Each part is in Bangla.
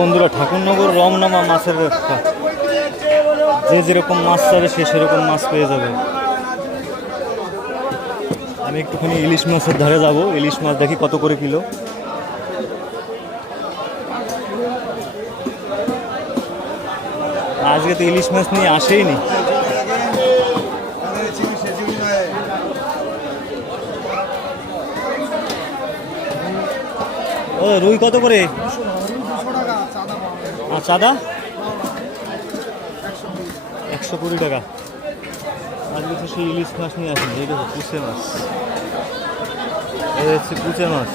বন্ধুরা, ঠাকুরনগর রমনামা মাছের ব্যবসা, যে যেরকম মাছ চাবে সে সেরকম মাছ পেয়ে যাবে। আমি একটুখানি ইলিশ মাছের ধারে যাব, ইলিশ মাছ দেখি কত করে কিলো। আজকে তো ইলিশ মাছ নিয়ে আসেইনি। ও রুই কত করে? আর চাঁদা 120 টাকা। আজকে তো সেই ইলিশ মাছ নিয়ে আসেনি, এই দেখো কুচে মাছ, এই হচ্ছে কুচে মাছ।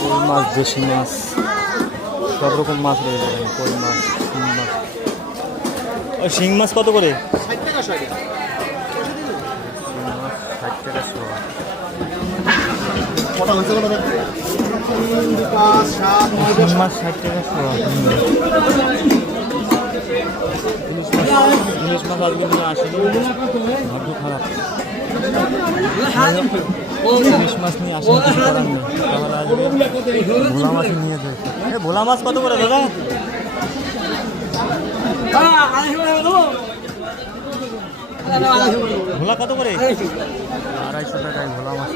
কই মাছ, দেশি মাছ, সব রকম মাছ রয়ে যাবে। কই মাছ, শিং মাছ। ওই শিং মাছ কত করে? 60 টাকা শো। শিং মাছ 60 টাকা শো। শিং মাছ 60 টাকা শো। ইলিশ মাছ আজকে নিয়ে আসেনি, ভাগ্য খারাপ। ইলিশ মাছ নিয়ে আসেনি, কিছু করার নেই। তাহলে আজকে ভোলা মাছ নিয়ে যায়। ভোলা মাছ কত করে দাদা? ভোলা কত করে? 250 টাকায় ভোলা মাছ।